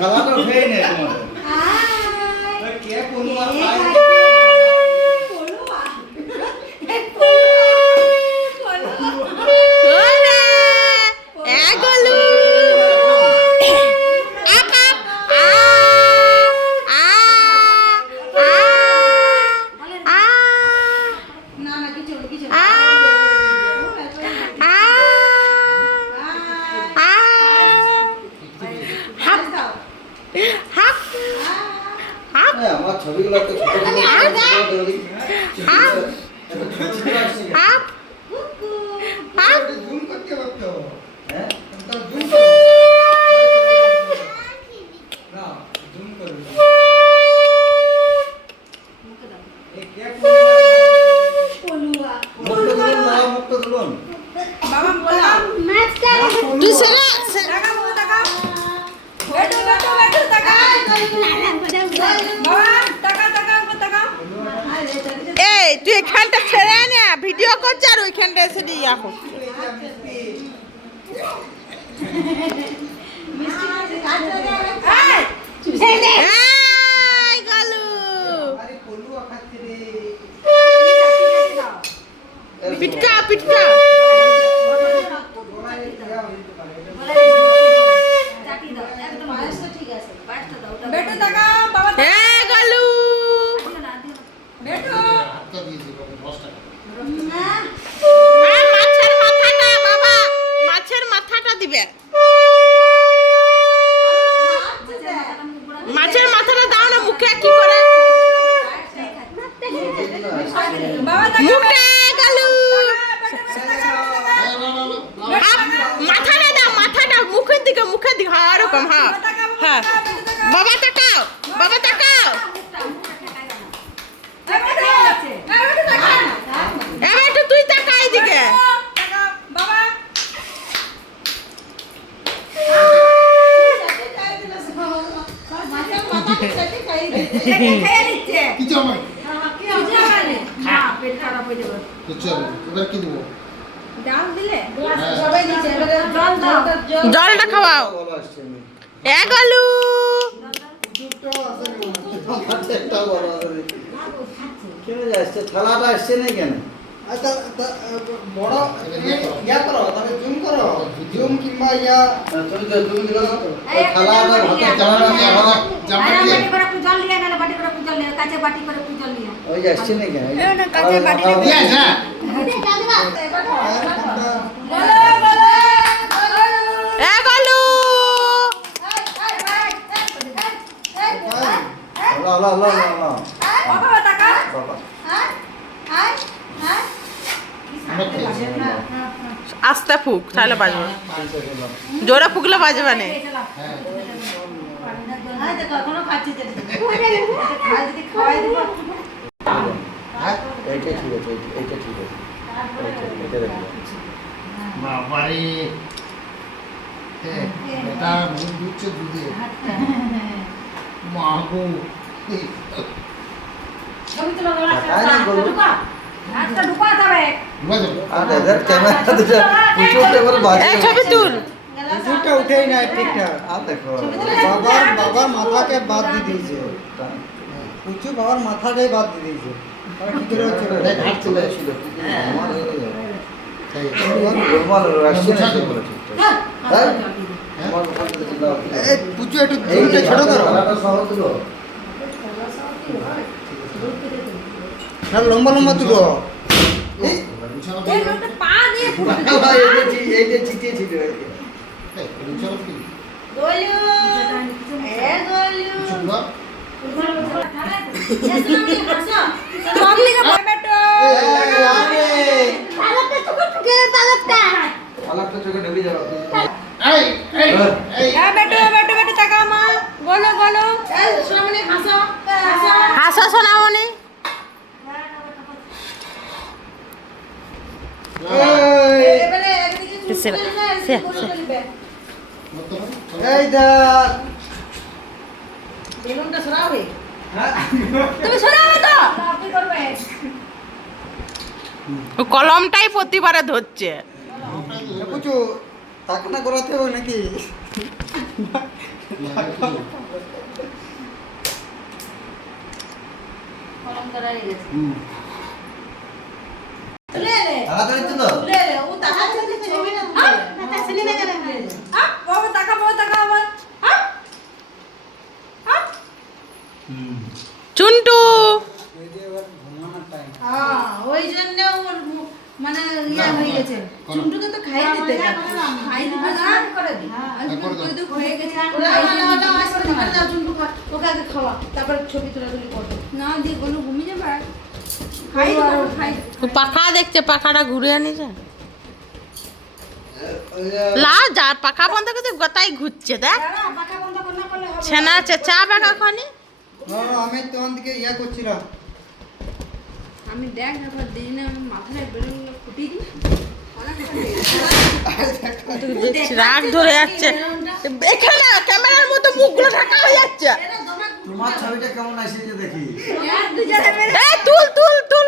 থালাটা উঠেই নে তোমাদের কে পড়ুয়া খায় আমার ছবিগুলো তো ছোট ছোট জুম করতে পারতো হ্যাঁ জুম করো না জুম করো এই কে পড়ুয়া মুক্ত দিলুন বাবা বলা ম্যাচটা তুই সেলা টাকা বল টাকা বেটো টাকা বাবা টাকা এই তুই এখানটা ছেড়ে নে ভিডিও করছ আর ওইখানটা এসে দিয়ে আসো পিটকা পিটকা বেটো টাকা বাবা হ্যাঁ গালু বেটো মাছের মাথাটা বাবা মাছের মাথাটা দিবে মাছের মাথাটা দাও না মুখে কি করে মুখে গালু মাথাটা দাও মাথাটা মুখের দিকে হ্যাঁ এরকম হ্যাঁ হ্যাঁ বাবা তাকাও এবার তুই তাকা এদিকে জলটা খাওয়াও এগলু থালাটা আসছে না কেন বড় ইয়া করো তাহলে জুম করো জুম কিংবা ইয়া তুমি জুম দিলো থালাটা ভাতে চালাটা জামা দিয়ে বাটি করে জল লিয়া না বাটি করে জল লিয়া কাঁচে বাটি করে জল লিয়া ওই আসছে না কেন না কাঁচে বাটি দিয়া না এগলু লা বাবা টাকা বাবা আস্তে ফুক তাহলে বাজবে জোরে ফুকলে বাজবে না ছবি তুল উঠেই না ঠিকঠাক বাবার মাথাকে বাদ দিয়ে দিয়েছে পুচু বাবার মাথাটাই বাদ দিয়ে দিয়েছে চলে আসছিল পুচু একটু ছোট করো লম্বা লম্বা তুলো হাসো সোনামণি কলমটাই প্রতিবারে ধরছে নাকি ले ले তাড়াতাড়ি তো ले ले वो ताका से छवि ना ना तसली ना करे बाबा ताका आवर চুন্টু হ্যাঁ ওই জন্য ওর মানে ইয়া হয়ে গেছে চুন্টুকে তো খাই দিতে খাই দিতে না করে দি করে দি হয়ে গেছে ওটা আসলে করে দাও চুন্টু খা ওকে আগে খাওয়া তারপর ছবি তোলাতুলি করবে না দি বলো ঘুমিয়ে যাবে খাই পাখা দেখছে, পাখাটা ঘুরে আনিছে লা যা পাখা বন্ধ করতে গোটাই ঘুরছে দেখ পাখা বন্ধ না করলে হবে ছেনা চেঁচা পাখা খানি আমি তোমার দিকে ইয়া করছিলাম। আমি দেখ একবার দিই না মাথায় বেলুন ফুটি দি দেখছি রাগ ধরে যাচ্ছে এখানে ক্যামেরার মতো মুখগুলো ঢাকা হয়ে যাচ্ছে। তোমার ছবিটা কেমন আসছে দেখি। এই তুল তুল তুল